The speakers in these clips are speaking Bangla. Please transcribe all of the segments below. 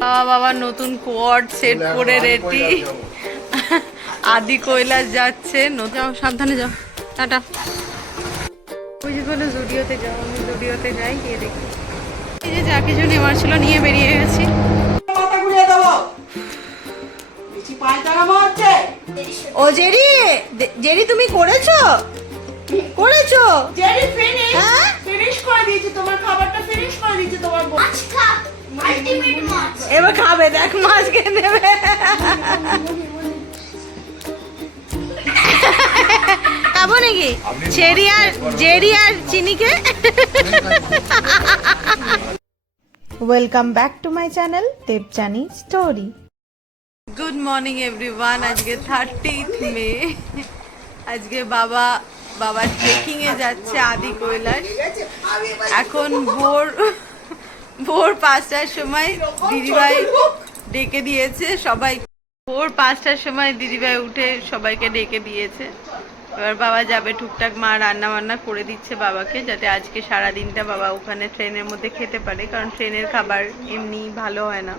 বাবা বাবা নতুন কোয়ার্ড সেট করে রেডি আদি কৈলাস যাচ্ছে। যাও সাবধানে যাও। টাটা। ওই যে বলে জুডিওতে যাও আমি জুডিওতে যাই গিয়ে দেখি। এই যে যা কিছু নেওয়ার ছিল নিয়ে বেরিয়ে গেছি। মাথা ঘুরিয়ে দেবো বেশি পায়তারা মারছে ও জেরি! জেরি তুমি করেছ? করেছ? জেরি ফিনিশ হ্যাঁ? ফিনিশ করে দিয়েছি। তোমার খাবারটা ফিনিশ এবার খাবে দেখ মাছ খেয়ে নেবে খাব নাকি? চেরি আর জেরি আর চিনিকে? Welcome back to my channel Debjani story good morning everyone আজকে থার্টিথ মে আজকে বাবা বাবা ট্রেকিং এ যাচ্ছে আদি কৈলাস। এখন ভোর ভোর পাঁচটার সময় দিদিভাই ডেকে দিয়েছে, সবাই ভোর পাঁচটার সময় দিদিভাই উঠে সবাইকে ডেকে দিয়েছে। এবার বাবা যাবে, টুকটাক মা রান্না বান্না করে দিচ্ছে বাবাকে, যাতে আজকে সারা দিনটা বাবা ওখানে ট্রেনের মধ্যে খেতে পারে, কারণ ট্রেনের খাবার এমনি ভালো হয় না।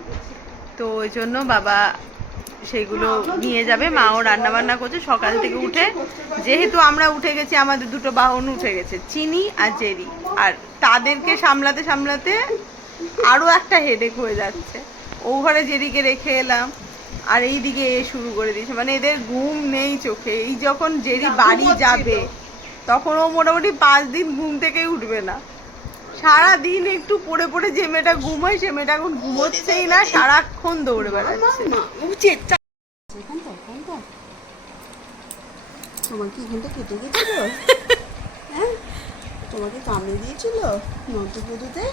তো ওই জন্য বাবা সেগুলো নিয়ে যাবে। মাও রান্না বান্না করছে, সকাল থেকে উঠে, যেহেতু আমরা উঠে গেছি, আমাদের দুটো বাহন উঠে গেছে, চিনি আর জেরি। আর তাদেরকে সামলাতে সামলাতে আরও একটা হেডেক হয়ে যাচ্ছে। ও ঘরে যেদিকে রেখে এলাম আর এই দিকে এ শুরু করে দিয়েছে। মানে এদের ঘুম নেই চোখে। এই যখন জেরি বাড়ি যাবে তখন ও মোটামুটি পাঁচ দিন ঘুম থেকেই উঠবে না। সারা দিন একটু পড়ে পড়ে যে মেয়েটা ঘুমোয় সে মেয়েটা এখন ঘুমোচ্ছেই না সারাক্ষণ দৌড়ে বেড়াচ্ছে। তোমার কি ঘুমটা কেটে গেছিল? হ্যাঁ? তোমাকে কামড়ে দিয়েছিল নন্দপুদুতে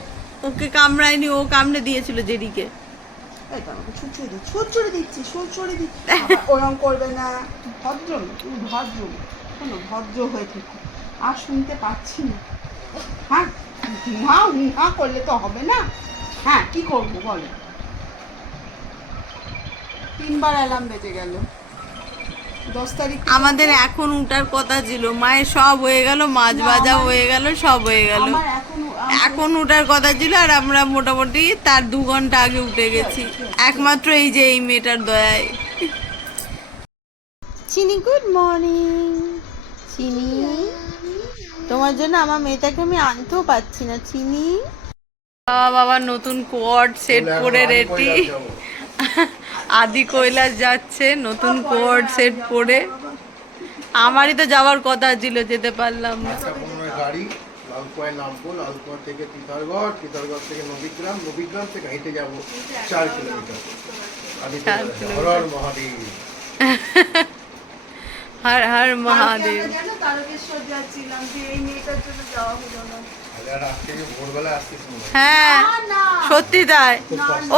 ওকে কামড়ায়নি ও কামড়ে দিয়েছিল জেরিকে। ওরম করবে না। ভদ্র ভদ্র শোনো ভদ্র হয়ে থেকো। আর শুনতে পাচ্ছি না। হ্যাঁ হুহা হুহা করলে তো হবে না। হ্যাঁ কি করব বলো? তিনবার অ্যালার্ম বেজে গেল। দশ তারিখ আমাদের এখন উঠার কথা ছিল। মায়ের সব হয়ে গেল মাছ ভাজা হয়ে গেল সব হয়ে গেল। আমার এখনও এখন উঠার কথা ছিল আর আমরা মোটামুটি তার দু ঘণ্টা আগে উঠে গেছি। একমাত্র এই যে এই মেয়েটার দয়ায়। চিনি গুড মর্নিং চিনি তোমার জন্য আমার মেয়েটাকে আমি আনতেও পাচ্ছি না চিনি। বাবা বাবা নতুন কোয়ার্ড সেট করে রেডি। আদি কৈলাস যাচ্ছে নতুন কোয়ার্ড সেট পরে। আমারই তো যাওয়ার কথা ছিল যেতে পারলাম না। আলকোয়ায় নামবো আলকোয়া থেকে তিতারগড় তিতারগড় থেকে নবীগ্রাম নবীগ্রাম থেকে হেঁটে যাব চার কিলোমিটার। হরর মহাদেব। হর হর মহাদেব। হ্যাঁ, সত্যি তাই।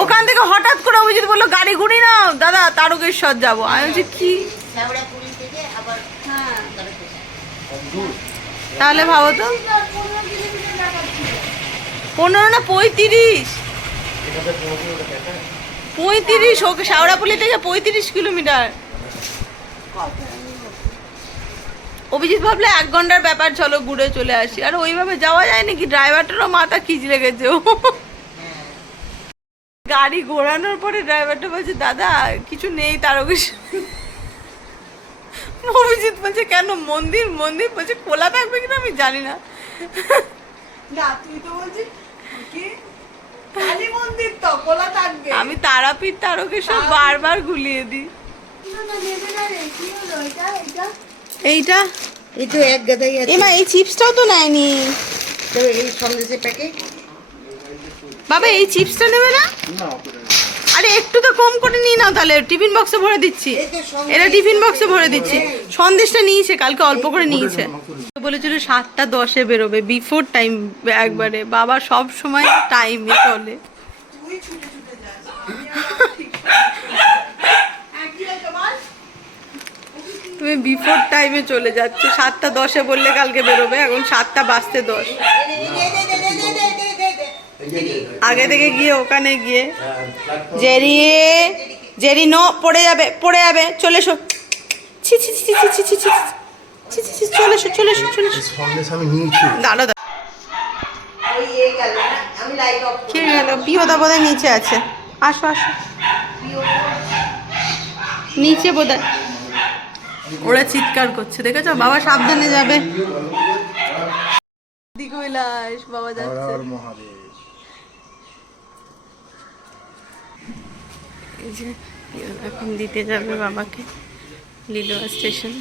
ওখান থেকে হঠাৎ করে অভিজিৎ বলল গাড়ি ঘুরি না দাদা তারকেশ্বর যাব। আমি বলছি কি? তাহলে ভাবো তো। পনেরো না পঁয়ত্রিশ? পঁয়ত্রিশ ওকে শাওড়াপুলি থেকে পঁয়ত্রিশ কিলোমিটার। অভিজিৎ ভাবলে এক ঘণ্টার ব্যাপার, চলো ঘুরে চলে আসি। আর ওইভাবে যাওয়া যায় নাকি? ড্রাইভারটারও মাথা খিচ লেগেছে ও। গাড়ি ঘোরানোর পরে ড্রাইভারটা বলছে, দাদা, কিছু নেই, তারকেশ্বর অভিজিৎ বলছে কেন? মন্দির মন্দির? বলছে খোলা থাকবে কিনা আমি জানি না। না তুই তো বলছিস কি? কালী মন্দির তো খোলা থাকবে। আমি তারাপীঠ তারকেশ্বর বারবার গুলিয়ে দিই। এইটা? এই তো এক গাদাই আছে। এমা এই চিপসটাও তো নেয়নি। তবে এই সন্দেশের প্যাকেট বাবা এই চিপসটা নেবে না? না। আরে একটু তো কম করে নিই না তাহলে। টিফিন বক্সে ভরে দিচ্ছি। এটা টিফিন বক্সে ভরে দিচ্ছি। সন্দেশটা নিয়েছে কালকে অল্প করে নিয়েছে। বলেছিল সাতটা দশে বেরোবে বিফোর টাইম একবারে। বাবা সব সময় টাইমে চলে। হ্যাঁ তুমি বিফোর টাইমে চলে যাচ্ছ। সাতটা দশে বললে কালকে বেরোবে এখন সাতটা বাজতে দশ। আগে থেকে গিয়ে ওখানে গিয়ে হ্যাঁ, জেরি জেরি নো পড়ে যাবে পড়ে যাবে চলে এসো ছি ছি ছি ছি ছি ছি ছি ছি ছি ছি চলে এসো চলে এসো চলে এসো দাঁড়ো দাঁড়ো কি গেল পিওদা বোধহয় নিচে আছে আসো আসো নিচে বোধ ওরা চিৎকার করছে দেখেছ বাবা সাবধানে যাবে দি কৈলাস বাবা যাচ্ছে হর মহাদেব যে এখন দিতে যাবে বাবাকে লিলুয়া স্টেশন।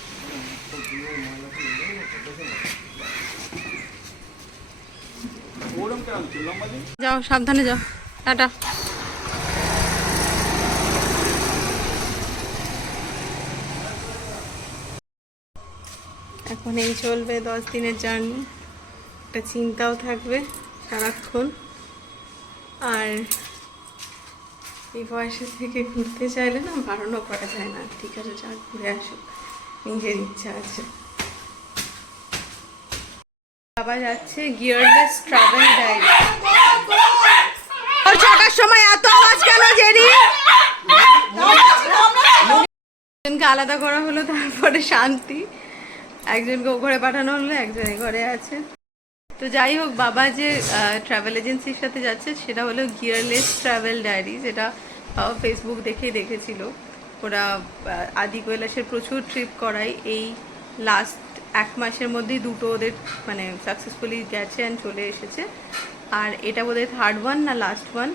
যাও, সাবধানে যাও। টাটা। এখন এই চলবে দশ দিনের জার্নি। একটা চিন্তাও থাকবে সারাক্ষণ। আর এই বয়সে থেকে ঘুরতে চাইলে না বারণও করা যায় না। ঠিক আছে যা ঘুরে আসুক নিজের ইচ্ছা আছে। বাবা যাচ্ছে গিয়ারলেস ট্রাভেল ডাইরি ছটার সময় এত আওয়াজ কেন জেরি? একজনকে আলাদা করা হলো তারপরে শান্তি। একজনকে ও ঘরে পাঠানো হলো একজন এই ঘরে আছে। তো যাই হোক, বাবা যে ট্রাভেল এজেন্সির সাথে যাচ্ছে, সেটা হলো গিয়ারলেস ট্রাভেল ডায়েরি যেটা ফেসবুক দেখেই দেখেছিল। ওরা আদি কৈলাসের প্রচুর ট্রিপ করায়। এই লাস্ট এক মাসের মধ্যেই দুটো ওদের মানে সাকসেসফুলি গেছে অ্যান্ড চলে এসেছে। আর এটা বোধহয় থার্ড ওয়ান না লাস্ট ওয়ান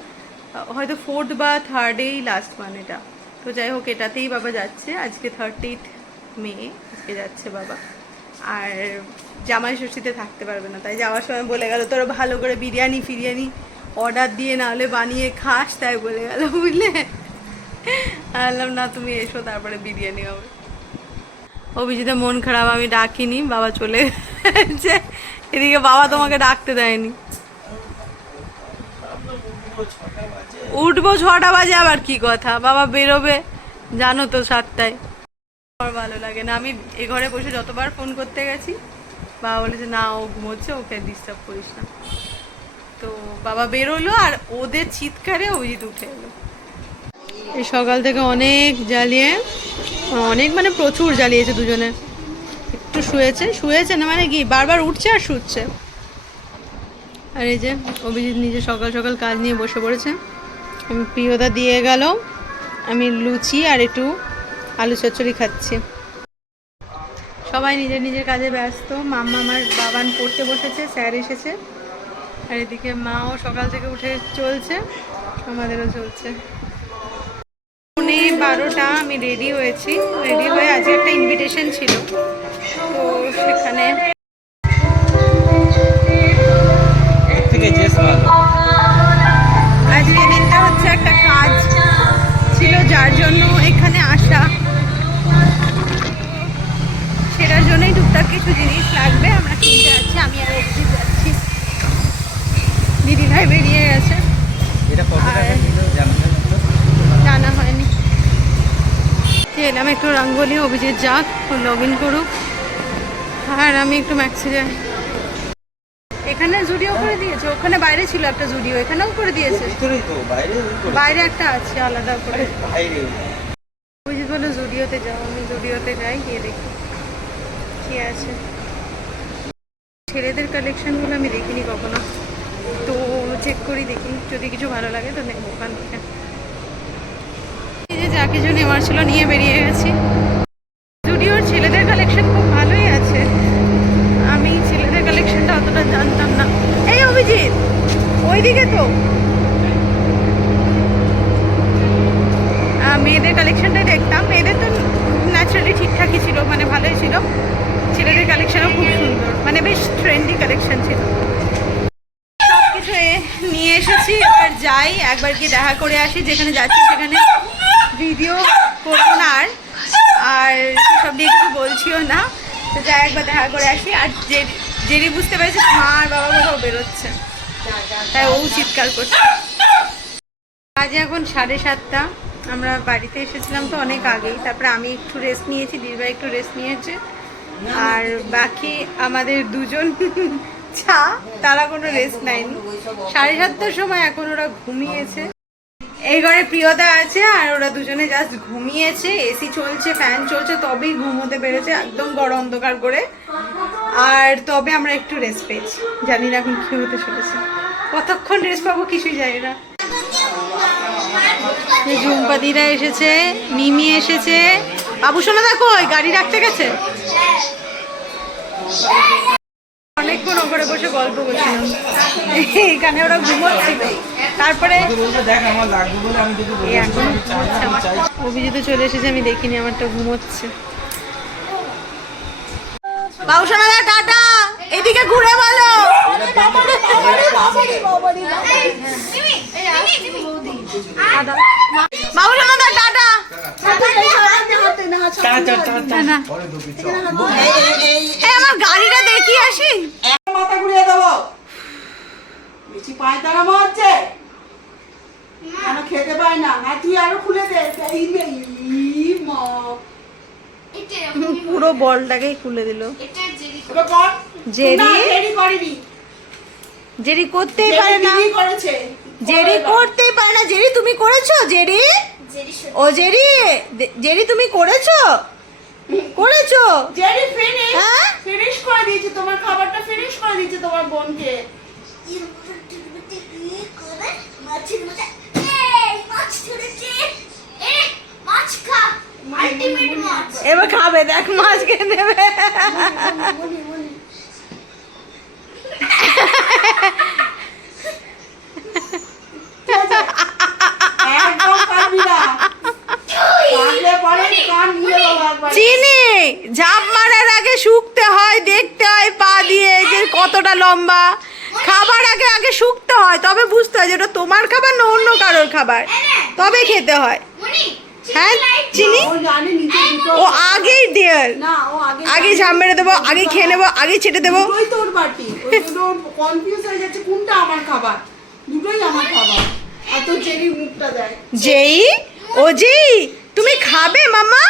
হয়তো ফোর্থ বা থার্ডেই লাস্ট ওয়ান এটা। তো যাই হোক, এটাতেই বাবা যাচ্ছে। আজকে থার্টিথ মে আজকে যাচ্ছে বাবা। আর জামাই ষষ্ঠীতে থাকতে পারবে না। তাই যাওয়ার সময় বলে গেল, তোরা ভালো করে বিরিয়ানি ফিরিয়ানি অর্ডার দিয়ে না হলে বানিয়ে খাস। তাই বলে গেল, বুঝলে? বললাম, না, তুমি এসো, তারপরে বিরিয়ানি হবে। অভিজিতের মন খারাপ, আমি ডাকিনি, বাবা চলে গেছে। এদিকে বাবা তোমাকে ডাকতে দেয়নি। উঠবো ছটা বাজে আবার কি কথা? বাবা বেরোবে, জানো তো সাতটায়। ভালো লাগে না। আমি এ ঘরে বসে যতবার ফোন করতে গেছি, বাবা বলেছে না, ও ঘুমোচ্ছে, ওকে ডিস্টার্ব করিস না। তো বাবা বেরোলো আর ওদের চিৎকারে অভিজিৎ উঠে এলো। এই সকাল থেকে অনেক জ্বালিয়ে, অনেক মানে প্রচুর জ্বালিয়েছে দুজনে। একটু শুয়েছে শুয়েছে না মানে কি, বারবার উঠছে আর শুচ্ছে। আর এই যে অভিজিৎ নিজে সকাল সকাল কাজ নিয়ে বসে পড়েছে। আমি প্রিয়তা দিয়ে গেল, আমি লুচি আর একটু আলু চচ্চড়ি খাচ্ছি। সবাই নিজের নিজের কাজে ব্যস্ত। মাম্মা আমার বাবান পড়তে বসেছে স্যার এসেছে। আর এদিকে মাও সকাল থেকে উঠে চলছে আমাদেরও চলছে। পৌনে বারোটা আমি রেডি হয়েছি। রেডি হয়ে আজকে একটা ইনভিটেশন ছিল। তো সেখানে আজকে দিনটা হচ্ছে একটা কাজ ছিল যার জন্য এখানে আসা। টুকটাক কিছু জিনিস লাগবে আমরা কিনতে যাচ্ছি আমি আর অভিজিৎ যাচ্ছি। দিদি ভাই বেরিয়ে গেছে। জানা হয়নি। এলাম একটু রঙ্গোলি অভিজিৎ যাক লগ ইন করুক। আর আমি একটু ম্যাক্সি যাই। এখানে জুডিও করে দিয়েছে ওখানে বাইরে ছিল একটা জুডিও এখানেও করে দিয়েছে। বাইরে একটা আছে আলাদা করে। অভিজিৎ বলল জুডিওতে যাও আমি জুডিওতে যাই গিয়ে দেখি। কি আছে? ছেলেদের কালেকশনগুলো আমি দেখিনি কখনো। তো চেক করি, দেখি। যদি কিছু ভালো লাগে, তো নেব ওখান থেকে এই যে যা কিছু নেওয়ার ছিল নিয়ে বেরিয়ে গেছি। জুডিওর ছেলেদের কালেকশন খুব ভালোই আছে। আমি ছেলেদের কালেকশনটা অতটা জানতাম না। এই অভিজিৎ, ওইদিকে তো আহ, মেয়েদের কালেকশনটা দেখতাম মেয়েদের তো ন্যাচারালি ঠিকঠাকই ছিল মানে ভালোই ছিল ছেলেদের কালেকশনও খুব সুন্দর মানে বেশ ট্রেন্ডি কালেকশন ছিল সব কিছু নিয়ে এসেছি। এবার যাই, একবার গিয়ে দেখা করে আসি, যেখানে যাচ্ছি সেখানে ভিডিও করব না আর। আর সব নিয়ে কিছু বলছিও না। তো যাই, একবার দেখা করে আসি। আর যে, জেরি বুঝতে পেরেছে, মা আর বাবা কোথাও বেরোচ্ছে। তাই ও চিৎকার করছে। আজ এখন সাড়ে সাতটা। আমরা বাড়িতে এসেছিলাম তো অনেক আগেই। তারপরে আমি একটু রেস্ট নিয়েছি, দিদিভাই একটু রেস্ট নিয়েছে। আর বাকি আমাদের দুজন ছা তারা কোনো রেস্ট নেয়নি। সাড়ে সাতটার সময় এখন ওরা ঘুমিয়েছে। এই ঘরে প্রিয়তা আছে আর ওরা দুজনে জাস্ট ঘুমিয়েছে। এসি চলছে ফ্যান চলছে, তবেই ঘুমোতে পেরেছে, একদম বড় অন্ধকার করে। আর তবে আমরা একটু রেস্ট পেয়েছি। জানি না এখন কি হতে চলেছে। কতক্ষণ রেস্ট পাবো কিছুই জানি না। যে ঝুম্পাদিরা এসেছে, মিমি এসেছে। বাবু শোনা দেখো, ওই গাড়ি রাখতে গেছে? অনেকক্ষণ ওপরে বসে গল্প করছিলাম এখানে ওরা ঘুমোচ্ছিল তারপরে অভিজিৎ চলে এসেছে আমি দেখিনি আমারটা ঘুমোচ্ছে বাবুসোনা দা টাটা এদিকে ঘুরে বলো বাবুসোনা দা টাটা না এই আমার গাড়িটা দেখিয়ে আসি। মাথা ঘুরিয়ে দেবো। বেশি পায়তারা হচ্ছে। কেন খেতে পাই না? হ্যাঁ তুই আরও খুলে দে। পুরো বলটাকেই খুলে দিল। জেরি? জেরি? করতেই পারে না। জেরি করতেই পারে না। জেরি তুমি করেছ? জেরি? ও জেরি? জেরি তুমি করেছ? করেছ? জেরি ফিনিশ হ্যাঁ? ফিনিশ করে দিয়েছে তোমার খাবারটা ফিনিশ করে দিয়েছে তোমার বোনকে। এবার খাবে দেখ মাছ খেয়ে নেবে একদম কাটবি না কাটলে পরে কান নিয়ে দেবো একবার। চিনি ঝাঁপ মারার আগে শুকতে হয় দেখতে হয় পা দিয়ে যে কতটা লম্বা। খাবার আগে আগে শুকতে হয় তবে বুঝতে হয় যে ওটা তোমার খাবার না অন্য কারোর খাবার। তবে খেতে হয়। হ্যাঁ চিনি? ও আগেই ও আগে আগে ঝাঁপ মেরে দেবো আগে খেয়ে নেব আগে ছেটে দেবো। তোর বাটি। কনফিউজ হয়ে যাচ্ছে কোনটা আমার খাবার? দুটোই আমার খাবার। আর তোর জেরি মুখটা দেয় যেই ও যেই তুমি খাবে মামা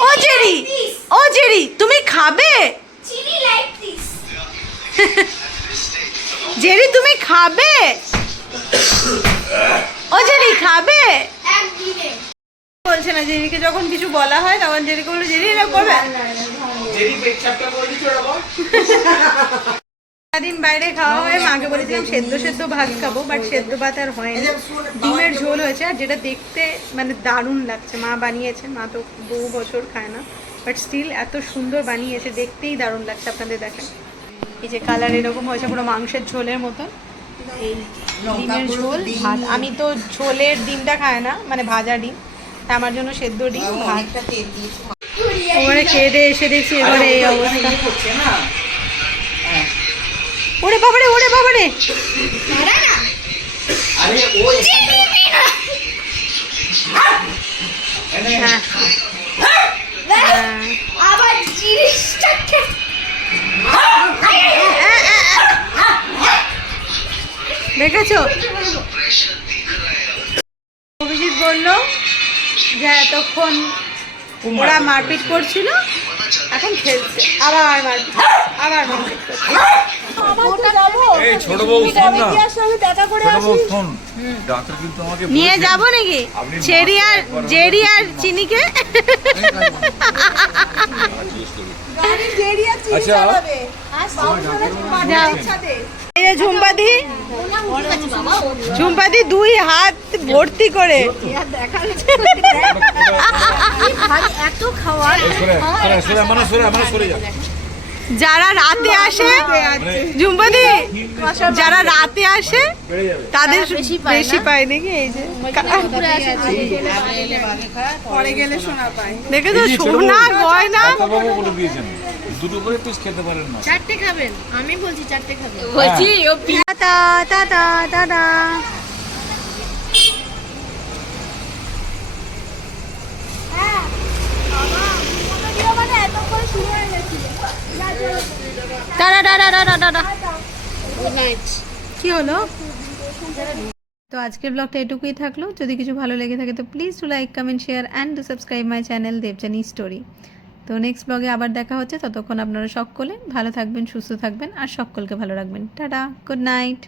ও জেরি ও জেরি তুমি খাবে? চিনি লাইক দিস জেরি তুমি খাবে? ও জেরি খাবে? বলছে না জেরিকে যখন কিছু বলা হয় তখন জেরিকে বলে জেরি এটা করবে? জেরি পেট চাপটা করে দিচ্ছ ওরকম সারাদিন বাইরে খাওয়া হয়ে মাকে বলেছিলাম সেদ্ধ সেদ্ধ ভাত খাব বাট সেদ্ধ ভাত আর হয়নি ডিমের ঝোল হয়েছে আর যেটা দেখতে মানে দারুণ লাগছে। মা বানিয়েছে মা তো বহু বছর খায় না বাট স্টিল এত সুন্দর বানিয়েছে দেখতেই দারুণ লাগছে আপনাদের দেখেন এই যে কালার এরকম হয়েছে পুরো মাংসের ঝোলের মতন। এই ডিমের ঝোল ভাত। আমি তো ঝোলের ডিমটা খাই না মানে ভাজা ডিম। তা আমার জন্য সেদ্ধ ডিম ভাত। ওখানে খেয়ে দিয়ে এসে দেখছি এবারে এই অবস্থা। করছে না? ওরে বাবারে ওরে বাবারে! হ্যাঁ। হ্যাঁ। আবার জিনিসটাকে দেখেছ? অভিজিৎ বলল যে এতক্ষণ ওরা মারপিট করছিল এখন খেলছে। আবার মারপিট আবার মারপিট করছে। এই ছোট বউ শোন না ছোট বউ শোন ডাক্তার কিন্তু আমাকে নিয়ে যাব নাকি চেরি আর জেরি আর চিনিকে আচ্ছা। ঝুম্পাদি ঝুম্পাদি দুই হাত ভর্তি করে যারা রাতে আসে ঝুম্পাদি যারা রাতে আসে তাদের বেশি পায় নাকি? এই যে যে ছোট বউ, সোনা গয়না দুটো করে পিস খেতে পারেন না। টাটা টাটা হলো? তো আজকের ব্লগটা এটুকুই থাকল। যদি কিছু ভালো লেগে থাকে, তো please to like comment share and to subscribe my channel Debjani story তো নেক্সট ব্লগে আবার দেখা হচ্ছে। ততক্ষণ আপনারা সকলে ভালো থাকবেন, সুস্থ থাকবেন, আর সকলকে ভালো রাখবেন। Tata good night